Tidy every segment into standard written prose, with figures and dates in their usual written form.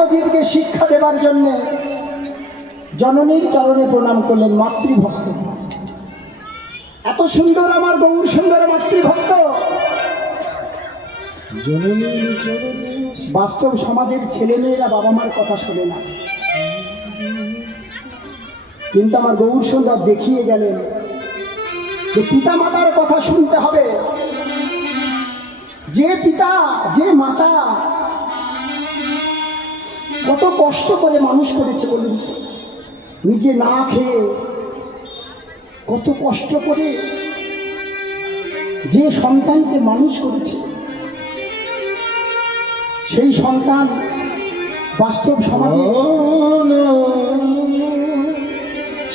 ভক্তজীবকে শিক্ষা দেবার জন্য জননীর চরণে প্রণাম করলেন। মাতৃভক্ত, এত সুন্দর আমার গৌর সুন্দর মাতৃভক্ত। বাস্তব সমাজের ছেলেমেয়েরা বাবা মার কথা শোনে না, কিন্তু আমার গৌর সুন্দর দেখিয়ে গেলেন যে পিতা মাতার কথা শুনতে হবে। যে পিতা যে মাতা কত কষ্ট করে মানুষ করেছে বলুন, নিজে না খেয়ে কত কষ্ট করে যে সন্তানকে মানুষ করেছে, সেই সন্তান বাস্তব সমাজে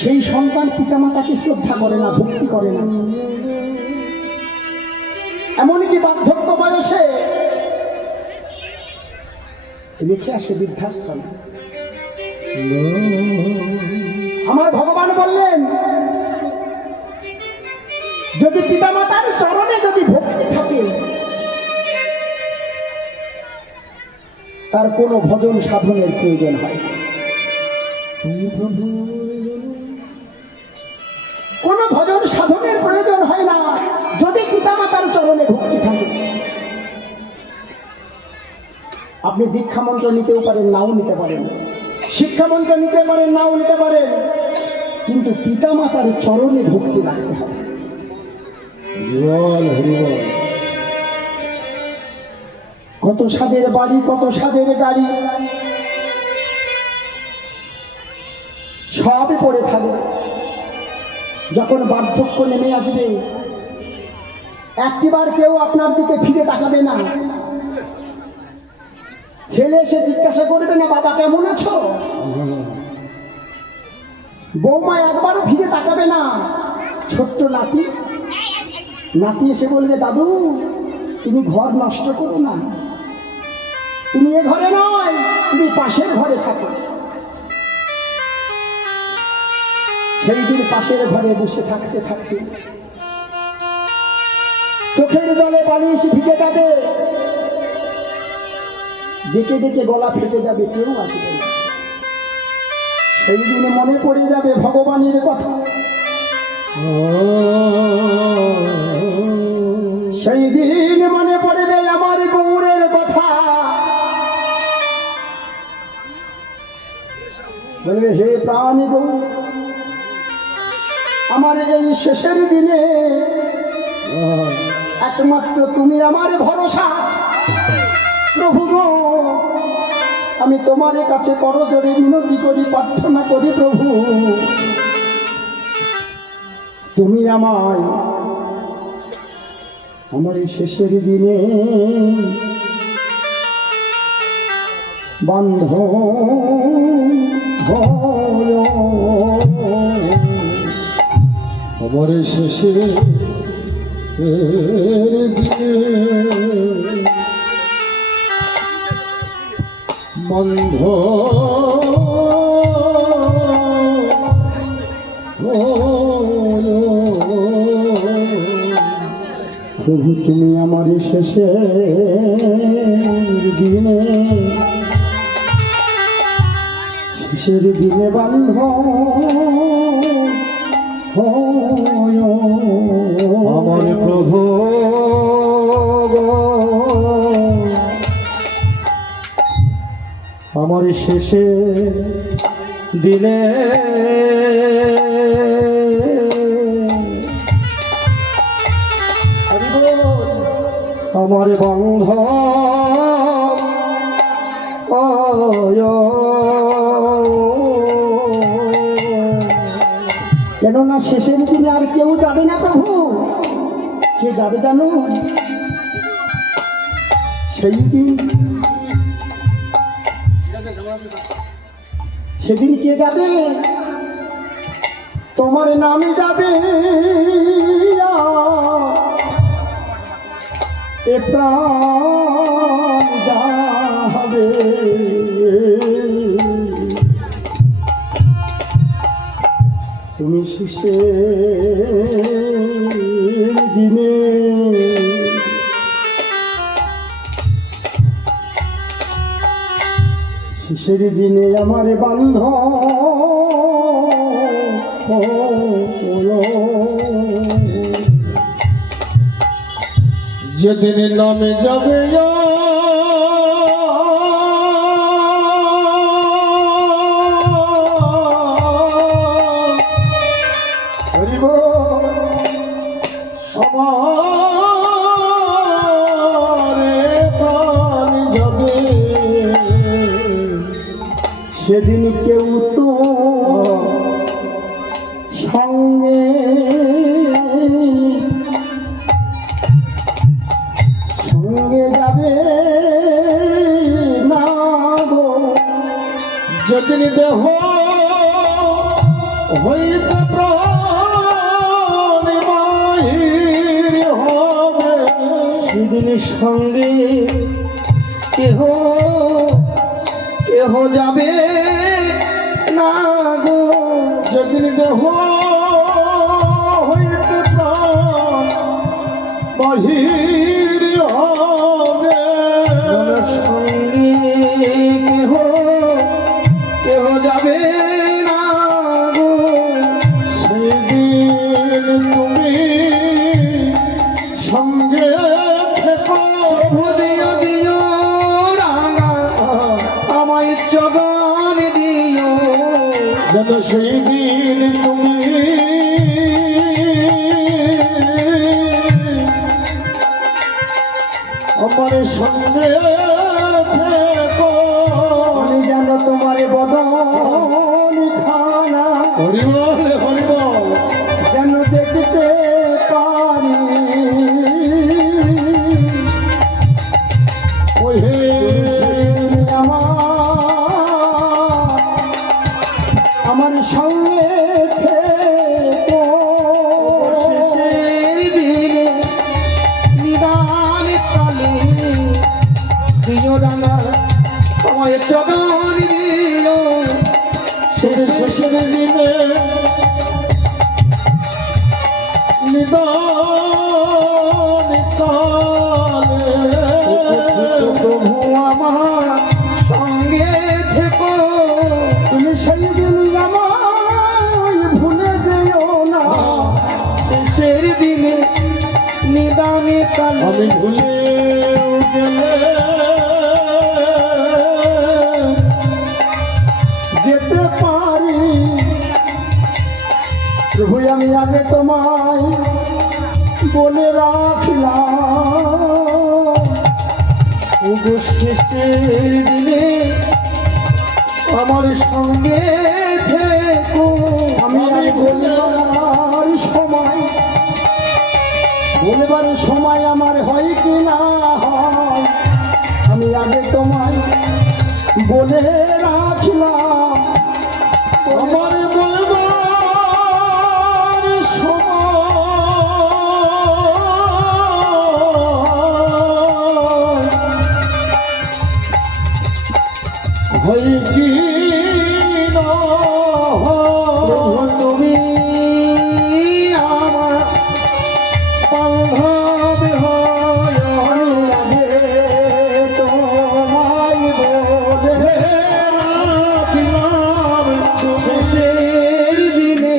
সেই সন্তান পিতামাতাকে শ্রদ্ধা করে না, ভক্তি করে না। এমনকি বার্ধক্য বয়সে রেখে আসে বৃদ্ধাশ্রম। আমার ভগবান বললেন, যদি পিতামাতার চরণে যদি ভক্তি থাকে, তার কোনো ভজন সাধনের প্রয়োজন হয় না। কোনো ভজন সাধনের প্রয়োজন হয় না যদি পিতামাতার চরণে ভক্তি থাকে। আপনি দীক্ষা মন্ত্র নিতেও পারেন, নাও নিতে পারেন, শিক্ষা মন্ত্র নিতে পারেন, নাও নিতে পারেন, কিন্তু পিতামাতার চরণে ভক্তি রাখতে হবে। কত স্বাদের বাড়ি, কত স্বাদের গাড়ি, সব পড়ে থাকবে। যখন বার্ধক্য নেমে আসবে, একটিবার কেউ আপনার দিকে ফিরে তাকাবে না। ছেলে এসে জিজ্ঞাসা করবে না, বাবা কেমন আছো? বৌমা একবারও ফিরে তাকাবে না। ছোট্ট নাতি নাতি এসে বলবে, দাদু তুমি ঘর নষ্ট করো না, তুমি এ ঘরে নয়, তুমি পাশের ঘরে থাকো। সেই দিন পাশের ঘরে বসে থাকতে থাকতে চোখের জলে বালিশ ভিজে যাবে, ডেকে ডেকে গলা ফেটে যাবে, কেউ আসবে না। সেই দিন মনে পড়ে যাবে ভগবানের কথা। সেই দিন মনে পড়বে আমার গৌরের কথা। বলবে, হে প্রাণ গৌর, আমার এই শেষের দিনে একমাত্র তুমি আমার ভরসা। প্রভু গো, আমি তোমার কাছে করজোড়ে মিনতি করি, প্রার্থনা করি, প্রভু তুমি আমার এই শেষের দিনে বান্ধব আমার শেষে বন্ধ প্রভু তুমি আমার শেষের দিনে বান্ধব আমার প্রভু আমার শেষে দিনে আমার বন্ধ কেননা শেষের দিনে আর কেউ যাবে না প্রভু। কে যাবে জানো? সেই দিন, সেদিন কে যাবে? তোমার নামে যাবে এ প্রাণ যাবে। তুমি শেষের দিনে শেষের দিনে আমার বান্ধ যেদিন নামে যাবে সেদিন কেউ তো সঙ্গে সঙ্গে যাবে না গো। যেদিন দেহ হইতে প্রাণ বাহির হবে, সেদিন সঙ্গে কেহ কেহ যাবে না গো। যেদিন দেহ হইতে প্রাণ বাহির হবে, সঙ্গে কেহ কেহ যাবে না গো। সেদিন তুমি সঙ্গে থেকো, দিও দিও রাঙা আমায় চগন দিও, যেন সেই দিন তুমি আমার সঙ্গে থেকো। আমি যেন তোমার বদন খানা হরিবল হরিবল যেন দেখতে পারি। ওই হে আমার সঙ্গে থেকো। শেষের দিনে নিদান কালে দিও রাঙা আমায় চরণ দিও। শেষের দিনে নিদান কালে প্রভু আমার সঙ্গে থেকো। তুমি সেই দিন আমায় ভুলে যেও না। শেষের দিনে নিদানে কালে আমি ভুলে গেলে যেতে পারি। প্রভু আমি আগে তোমায় বলে রাখলাম, শেষের দিনে আমার সঙ্গে থেকো। আমি বলবার সময় বলবার সময় আমার হয় কি না হয়, আমি আগে তোমায় বলে রাখলাম। আমার বলবার সময় হয় কি না হয়, তুমি আমার বান্ধব হয়। আমি আগে তোমায় বলে রাখলাম তুমি শেষের দিনে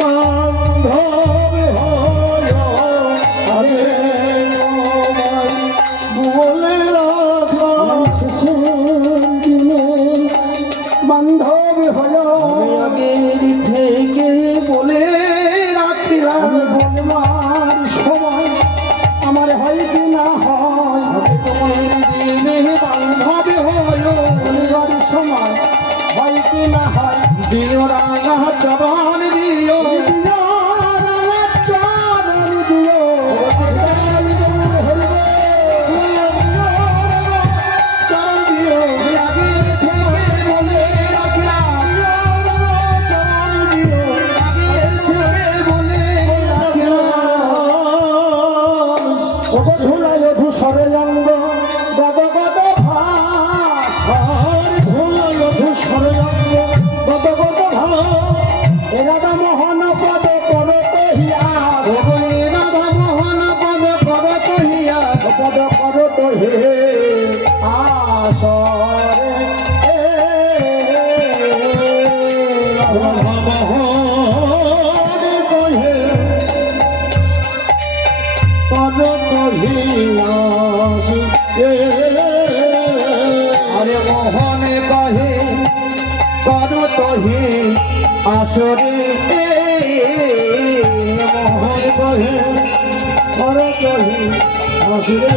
বান্ধব হয়, আগে তোমায় বলে রাখলাম। শেষের দিনে বান্ধব হয়। আমি আগে থেকে বলে রাখলাম, বলবার সময় আমার হয় কি না হয়। তোমার দিনে বান্ধব হয়, বলবার সময় হয় কি না হয়। দিও রাঙা চরণ দিও, দিও রাঙা চরণ দিও। চরণ দিও। আমি আগে থেকে বলে রাখলাম, চরণ দিও। আগে থেকে বলে রাখলাম। ধুলায় ধূসরে অঙ্গ গদ গদ ভাস, আর ধুলায় ধূসর অঙ্গ গদ গদ ভাস, এ রাধা মোহন পদ করত হিয়া। এ রাধা মোহন পদ করত হিয়া। পদ করত হে আসরে আরে মোহনে কহে করো তহে আসরে মোহন কহে করো তহে আসরে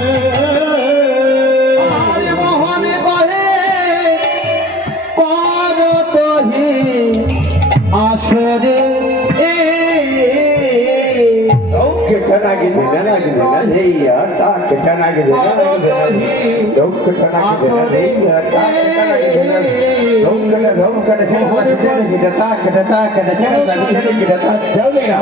আরে মোহনে কহে করো তহে আসরে Don't